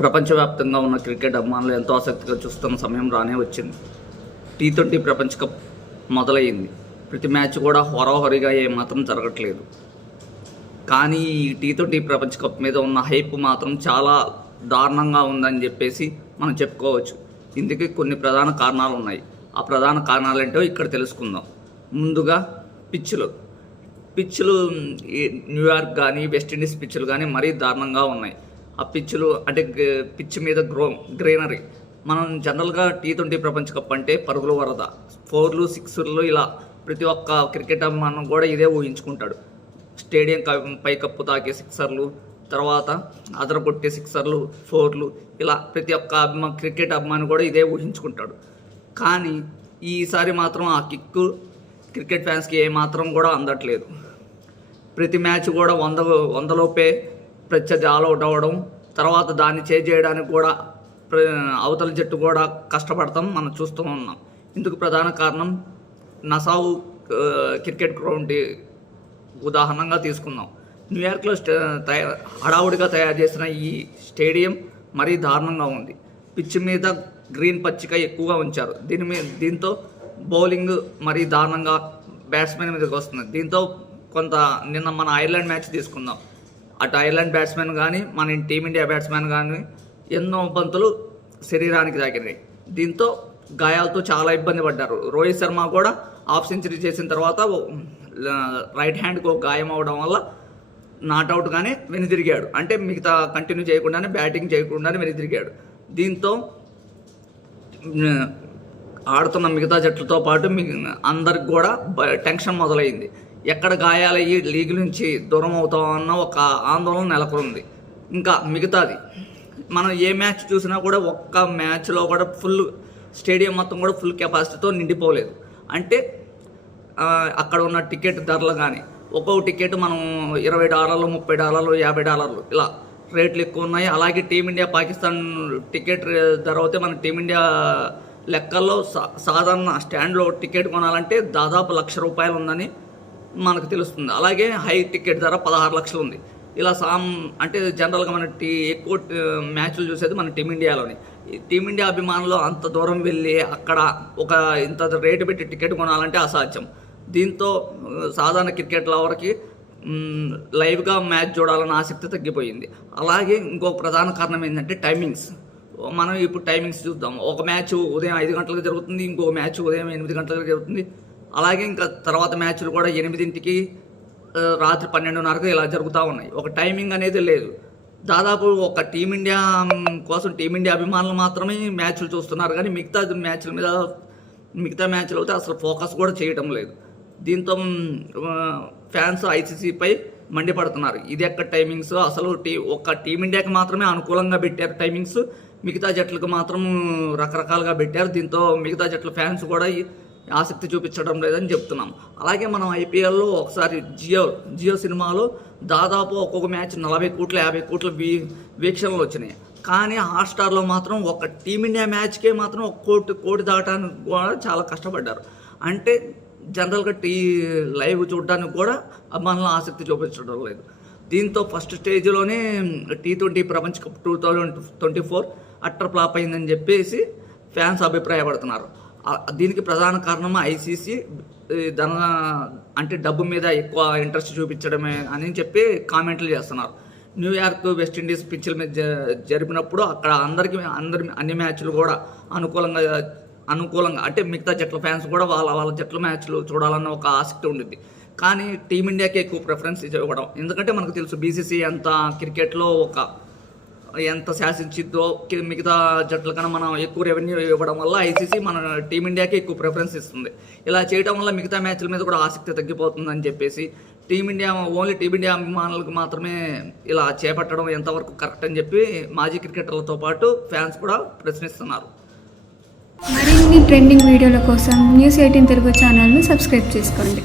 ప్రపంచవ్యాప్తంగా ఉన్న క్రికెట్ అభిమానులు ఎంతో ఆసక్తిగా చూస్తున్న సమయం రానే వచ్చింది. టీ20 ప్రపంచ కప్ మొదలయ్యింది. ప్రతి మ్యాచ్ కూడా హోరాహోరీగా ఏమాత్రం జరగట్లేదు. కానీ ఈ టీ20 ప్రపంచ కప్ మీద ఉన్న హైప్ మాత్రం చాలా దారుణంగా ఉందని చెప్పేసి మనం చెప్పుకోవచ్చు. ఇందుకు కొన్ని ప్రధాన కారణాలు ఉన్నాయి. ఆ ప్రధాన కారణాలు ఏంటో ఇక్కడ తెలుసుకుందాం. ముందుగా పిచ్చులు న్యూయార్క్ కానీ వెస్టిండీస్ పిచ్చులు కానీ మరీ దారుణంగా ఉన్నాయి. ఆ పిచ్చులు అంటే పిచ్ మీద గ్రీనరీ. మనం జనరల్గా టీ20 ప్రపంచ కప్ అంటే పరుగుల వరద, 4లు 6లు ఇలా ప్రతి ఒక్క క్రికెట్ అభిమానం కూడా ఇదే ఊహించుకుంటాడు. స్టేడియం పైకప్పు తాకే సిక్సర్లు, తర్వాత అదరగొట్టే సిక్సర్లు, 4లు ఇలా ప్రతి ఒక్క క్రికెట్ అభిమాని కూడా ఇదే ఊహించుకుంటాడు. కానీ ఈసారి మాత్రం ఆ కిక్కు క్రికెట్ ఫ్యాన్స్కి ఏమాత్రం కూడా అందట్లేదు. ప్రతి మ్యాచ్ కూడా 100 లోపే ప్రత్యర్థి ఆల్అవుట్ అవ్వడం, తర్వాత దాన్ని చేయడానికి కూడా అవతల జట్టు కూడా కష్టపడతాం మనం చూస్తూ ఉన్నాం. ఇందుకు ప్రధాన కారణం నసావు క్రికెట్ గ్రౌండ్ ఉదాహరణగా తీసుకుందాం. న్యూయార్క్లో హడావుడిగా తయారు చేసిన ఈ స్టేడియం మరీ దారుణంగా ఉంది. పిచ్ మీద గ్రీన్ పచ్చిక ఎక్కువగా ఉంచారు. దీంతో బౌలింగ్ మరీ దారుణంగా బ్యాట్స్మెన్ మీదకి వస్తుంది. దీంతో నిన్న మన ఐర్లాండ్ మ్యాచ్ తీసుకుందాం. అటు ఐర్లాండ్ బ్యాట్స్మెన్ కానీ మన టీమిండియా బ్యాట్స్మెన్ కానీ ఎన్నో బంతులు శరీరానికి తాకినాయి. దీంతో గాయాలతో చాలా ఇబ్బంది పడ్డారు. రోహిత్ శర్మ కూడా హాఫ్ సెంచరీ చేసిన తర్వాత రైట్ హ్యాండ్కి ఒక గాయం అవడం వల్ల నాట్అవుట్గానే వెనుదిరిగాడు. అంటే మిగతా కంటిన్యూ చేయకుండానే బ్యాటింగ్ చేయకుండానే వెనుదిరిగాడు. దీంతో ఆడుతున్న మిగతా జట్లతో పాటు అందరికి కూడా టెన్షన్ మొదలైంది. ఎక్కడ గాయాలయ్యి లీగ్ నుంచి దూరం అవుతామన్న ఒక ఆందోళన నెలకొంది. ఇంకా మిగతాది మనం ఏ మ్యాచ్ చూసినా కూడా ఒక్క మ్యాచ్లో కూడా ఫుల్ స్టేడియం మొత్తం కూడా ఫుల్ కెపాసిటీతో నిండిపోలేదు. అంటే అక్కడ ఉన్న టికెట్ ధరలు కానీ ఒక్కొక్క టికెట్ మనం $20, $30, $50 ఇలా రేట్లు ఎక్కువ ఉన్నాయి. అలాగే టీమిండియా పాకిస్తాన్ టికెట్ ధర అయితే మన టీమిండియా లెక్కల్లో సాధారణ స్టాండ్లో టికెట్ కొనాలంటే దాదాపు ₹1,00,000 ఉందని మనకు తెలుస్తుంది. అలాగే హై టికెట్ ధర 16 లక్షలు ఉంది. ఇలా అంటే జనరల్గా మన ఎక్కువ మ్యాచ్లు చూసేది మన టీమిండియాలోని. టీమిండియా అభిమానులు అంత దూరం వెళ్ళి అక్కడ ఇంత రేటు పెట్టి టికెట్ కొనాలంటే అసాధ్యం. దీంతో సాధారణ క్రికెట్ లవర్కి లైవ్గా మ్యాచ్ చూడాలన్న ఆసక్తి తగ్గిపోయింది. అలాగే ఇంకో ప్రధాన కారణం ఏంటంటే టైమింగ్స్. మనం ఇప్పుడు టైమింగ్స్ చూద్దాం. ఒక మ్యాచ్ ఉదయం 5 గంటలకు జరుగుతుంది, ఇంకో మ్యాచ్ ఉదయం 8 గంటలకు జరుగుతుంది. అలాగే ఇంకా తర్వాత మ్యాచ్లు కూడా 8ంటికి, రాత్రి 12:30కు ఇలా జరుగుతూ ఉన్నాయి. ఒక టైమింగ్ అనేది లేదు. దాదాపు ఒక టీమిండియా కోసం టీమిండియా అభిమానులు మాత్రమే మ్యాచ్లు చూస్తున్నారు. కానీ మిగతా మ్యాచ్లు అయితే అసలు ఫోకస్ కూడా చేయడం లేదు. దీంతో ఫ్యాన్స్ ఐసీసీపై మండిపడుతున్నారు. ఇది ఎక్కడ టైమింగ్స్, అసలు ఒక టీమిండియాకి మాత్రమే అనుకూలంగా పెట్టారు టైమింగ్స్, మిగతా జట్లకు మాత్రం రకరకాలుగా పెట్టారు. దీంతో మిగతా జట్ల ఫ్యాన్స్ కూడా ఆసక్తి చూపించడం లేదని చెప్తున్నాం. అలాగే మనం ఐపీఎల్లో ఒకసారి జియో సినిమాలో దాదాపు ఒక్కొక్క మ్యాచ్ 40 కోట్లు 50 కోట్ల వీక్షణలు వచ్చినాయి. కానీ హాట్స్టార్లో మాత్రం ఒక టీమిండియా మ్యాచ్కే మాత్రం 1 కోటి దాటానికి కూడా చాలా కష్టపడ్డారు. అంటే జనరల్గా లైవ్ చూడడానికి కూడా అభిమానులు ఆసక్తి చూపించడం లేదు. దీంతో ఫస్ట్ స్టేజ్లోనే టీ20 ప్రపంచ కప్ 2024 అట్టర్ ఫ్లాప్ అయిందని చెప్పేసి ఫ్యాన్స్ అభిప్రాయపడుతున్నారు. దీనికి ప్రధాన కారణం ఐసీసీ అంటే డబ్బు మీద ఎక్కువ ఇంట్రెస్ట్ చూపించడమే అని చెప్పి కామెంట్లు చేస్తున్నారు. న్యూయార్క్ వెస్టిండీస్ పిచ్ల మీద జరిపినప్పుడు అక్కడ అన్ని మ్యాచ్లు కూడా అనుకూలంగా అంటే మిగతా జట్ల ఫ్యాన్స్ కూడా వాళ్ళ జట్ల మ్యాచ్లు చూడాలన్న ఒక ఆసక్తి ఉండింది. కానీ టీమిండియాకి ఎక్కువ ప్రిఫరెన్స్ ఇవ్వడం, ఎందుకంటే మనకు తెలుసు బీసీసీ ఎంత క్రికెట్లో ఎంత శాసించిద్దో మిగతా జట్ల కన్నా మనం ఎక్కువ రెవెన్యూ ఇవ్వడం వల్ల ఐసీసీ మన టీమిండియాకి ఎక్కువ ప్రిఫరెన్స్ ఇస్తుంది. ఇలా చేయడం వల్ల మిగతా మ్యాచ్ల మీద కూడా ఆసక్తి తగ్గిపోతుందని చెప్పేసి ఓన్లీ టీమిండియా అభిమానులకు మాత్రమే ఇలా చేపట్టడం ఎంతవరకు కరెక్ట్ అని చెప్పి మాజీ క్రికెటర్లతో పాటు ఫ్యాన్స్ కూడా ప్రశ్నిస్తున్నారు. మరిన్ని ట్రెండింగ్ వీడియోల కోసం News18 తెలుగు ఛానల్ని సబ్స్క్రైబ్ చేసుకోండి.